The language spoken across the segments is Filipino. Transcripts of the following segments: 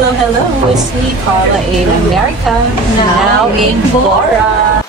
Hello, hello. It's me, Carla, in America, now in Bora.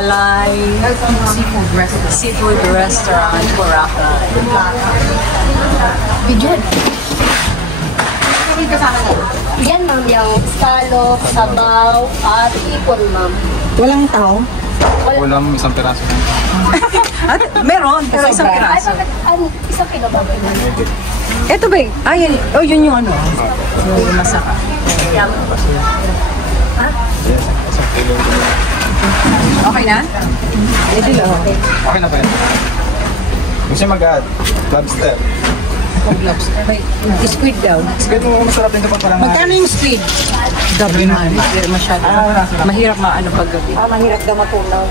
Balay Seafood Restaurant, Boracay. Bidyan. Yan, ma'am, yung scallop, sabaw, at ipon, ma'am. Walang tao? Ulam, isang piraso. At meron, pero isang Ay, piraso. bakit? Isang kilo ba ba yun? Ito ba? Yun yung ano. Yung masaka. Isang kilo. Okay na? Ready lang. Okay na ba yan? Gusto niya mag-add. Lobster. May squid daw. Squid mo, masarap din kapag parang... Magkano yung squid? Double na. Masyado. Mahirap maano paggabi. Mahirap daw matunaw.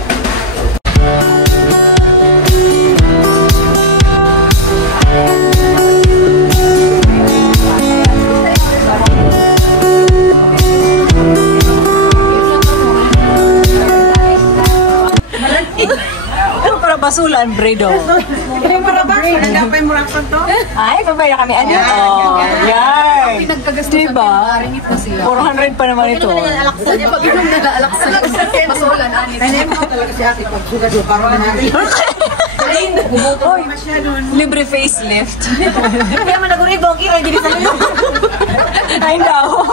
Ano para basulan, bredo? Para ba? Nagapay mo raksan to? Ay, pabaya kami. Ano? Yan. Pinagkagasto Diba? Ringit na siya. 400 pa naman ito. Alaksan niya. Pag yun nag-alaksan. Masulan, anit. Ano mo talaga si ate pag sugat yung parang natin. Oy, libre facelift. Kaya man nag-uribong, kira, hindi sa iyo. Ay, daw.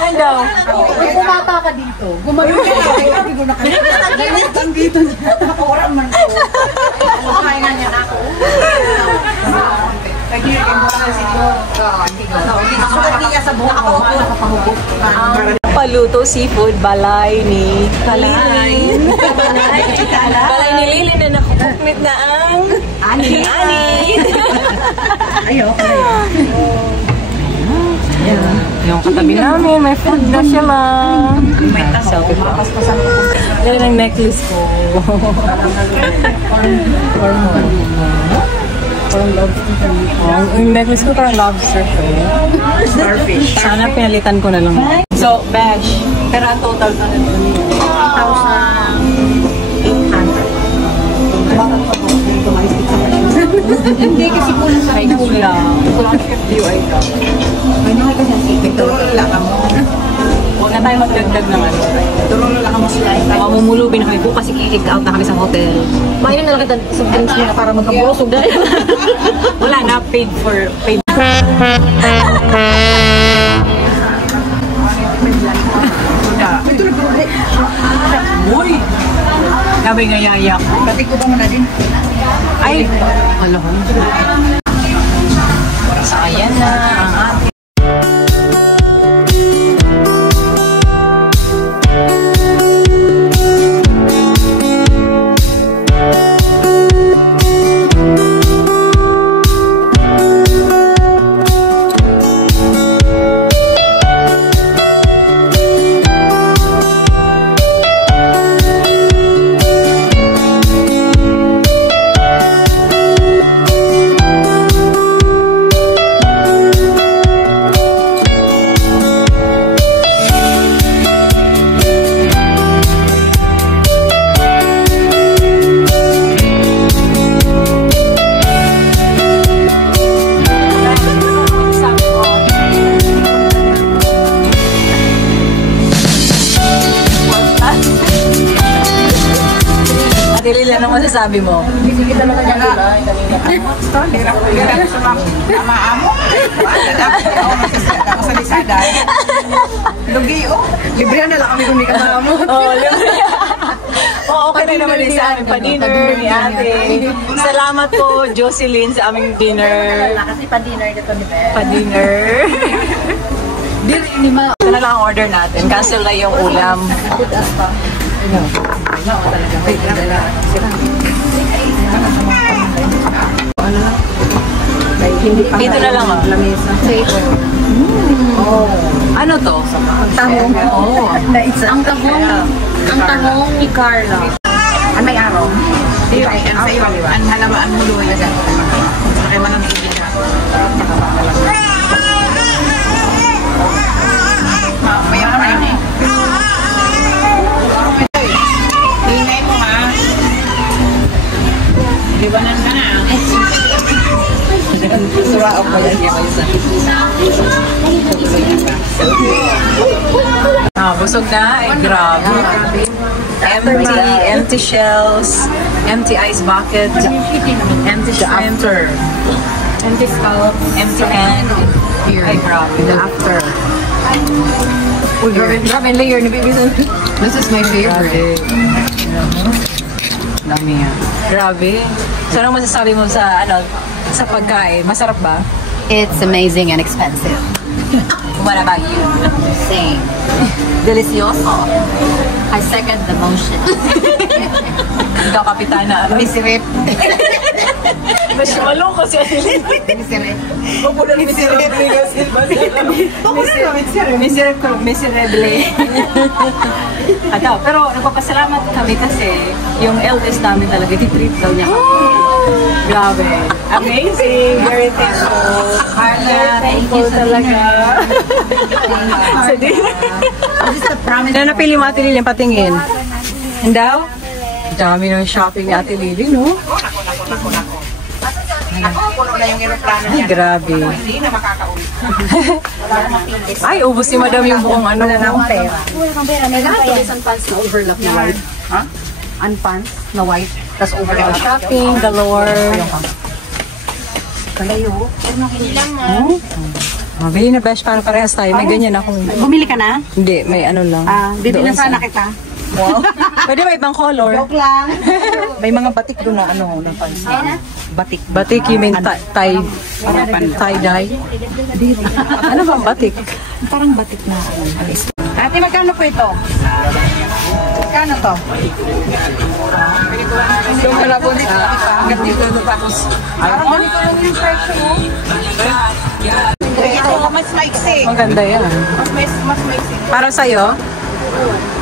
Ay, daw. Kung kumata ka dito, gumayon ka. Sabi ko na kayo. Ganyan dito. Nakakuran man ko. Kaya nga niya na ako. Kagirigin mo na siguro. Sugat niya sa buhok mo. Nakapahugok. Paluto seafood, balay ni Lilin. Balay ni Lilin na nakukukmit na ang Ani. Ayaw. Yung katabi namin, may food na sila. May selfie pa. Yan ang necklace ko. Yung necklace ko parang lobster ko. Starfish. Sana pinalitan ko na lang. So, Bash, pero ang total na rin. 1,800. Hindi kasi kulang sa Ay, kulang. Kulang 50 UI ka. May nakita siya sige. Turong lang mo. Huwag na tayo magdagdag ng ano. Turong lang mo siya. Mamumulubin na kami po kasi kick out na kami sa hotel. Mainom na lang kita sa drinks mo na para magkabulosog dahil. Wala na, paid. Uy! Sabi nga yayak. Pati ko ba mo na din? Ay! Alam ko. So, ayan na ang ating Lila, ano masasabi mo? Kita na kanya nga. Hirap ko yun. Sama amo. Ako sa lisada. Lugi o. Libre na lang kami kung di kasama mo. Oo, libre. Oo, okay na naman din sa aming pa-dinner ni ate. Salamat po, Jocelyn, sa aming dinner. Kasi pa-dinner dito ni Beth. Pa-dinner. Ito na lang ang order natin. Cancel na yung ulam. Dito na lang Ano to? Tahong. Oo. Ang tahong ni Carla. Ang may araw. Ang sa'yo. Ang halawaan mo luwi. Kaya mga nagiging ka. May araw na eh. Hingay mo ha. Libanan ka na. Suraok ba yan? Busog na. Ay, grabe. Empty shells, empty ice bucket, empty shrimp, empty scallops, empty pan. Ay, grabe. The after. Uy, grabe yung layer ni Bibisan. This is my favorite. Dami nga. Grabe. So, anong masasabi mo sa, sa pagkain? Masarap ba? It's amazing and expensive. What about you? Same. Delicioso. I second the motion. Ikaw, kapitana. Misirip. Masyalo ko siya. Misirip. Miserable. Pero nagpapasalamat kami kasi yung eldest namin talaga, titreat daw niya kami. Grabe. Amazing. Very thankful. Carla, thank you talaga. Sa dinner. Na napili mo Ate Lily yung patingin? Hindaw? Dami ng shopping ni Ate Lily, no? Puno na yung aeroplano Ay, niya. grabe. Hindi na makakauwi. Ay, ubos si Madam yung buong ano. Wala kang pera. May lang kaya isang pants na overlap na white. Ha? Unpants na white. Tapos overlap. Shopping, galore. Kalayo. Bili na besh para parehas tayo. May ganyan ako. Bumili ka na? Hindi, may ano lang. Bibili Doon na sana kita. Wow. Pwede may ibang color. Joke lang. May mga batik doon na ano, ng pansin. Batik. Batik, you mean tie-dye? Ano bang batik? Parang batik na. Ate, magkano po ito? Magkano to? Yung kalabon dito. Hanggang dito tapos. Parang ganito lang yung presyo mo. Ito, mas maiksi. Maganda yan. Mas maiksi. Para sa'yo?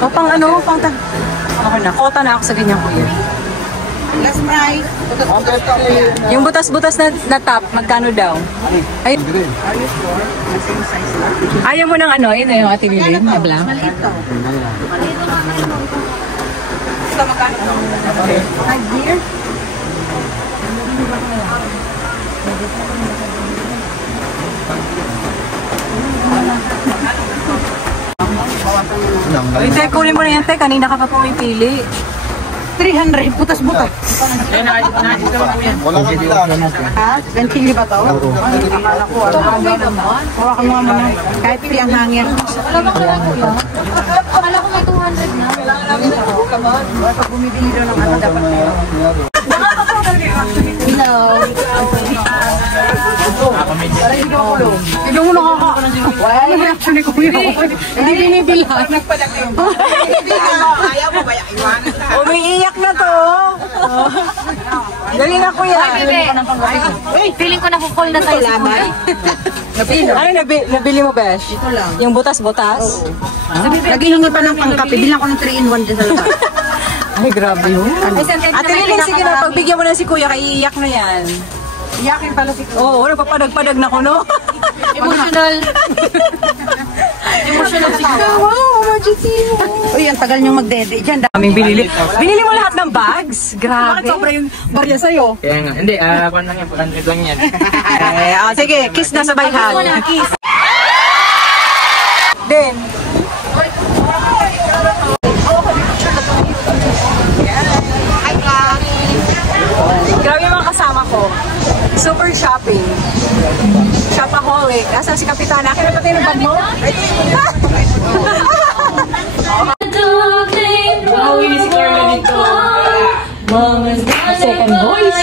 O pang ano? Okay na. Kota na ako sa ganyan kuya. Last price. Yung butas-butas na top, magkano daw? Ay, ayaw mo ng ano? Ito yung Ate Lily. Na blanc. Maliit to. Ito, magkano to? Here? Te, kunin mo na yan, te. Kanina ka pa pumipili. 300, butas-butas. Wala kang bilang. Ha? Ganchili ba to? Akala ko, hawakan mo naman. Kahit pili ang hangin. Akala ko may 200 na. Pag bumibili doon ng ano, dapat meron. No. Tignan mo nakaka... Wala na reaction ni Kuya. Hindi binibilhan. Ayaw mo ba iwanan ka? Umiiyak na to. Dali na kuya. Feeling ko nakukol na tayo sa kuya. Ano nabili mo, Besh? Ito lang. Yung butas-butas? Naghihingi pa ng pangkape. Bilang ko ng 3-in-1 dyan sa labas. Ay, grabe yun. Ate Lily, sige na. Pagbigyan mo na si kuya, kaiiyak na yan. Iyakin pala si Kuya. Oo, nagpapadag-padag na ko, no? Emotional. Emotional siguro. Wow, emergency mo. Uy, ang tagal niyong magdede dyan. Daming binili. Binili mo lahat ng bags? Grabe. Bakit sobra yung barya sa'yo? Kaya nga, hindi, kung lang yan, 400 lang yan. Sige, kiss na sabay hug. Kiss. Din. Grabe yung mga kasama ko. Super shopping. Shopaholic. Asan si Kapitana? Akin na pati yung bag mo? Second voice.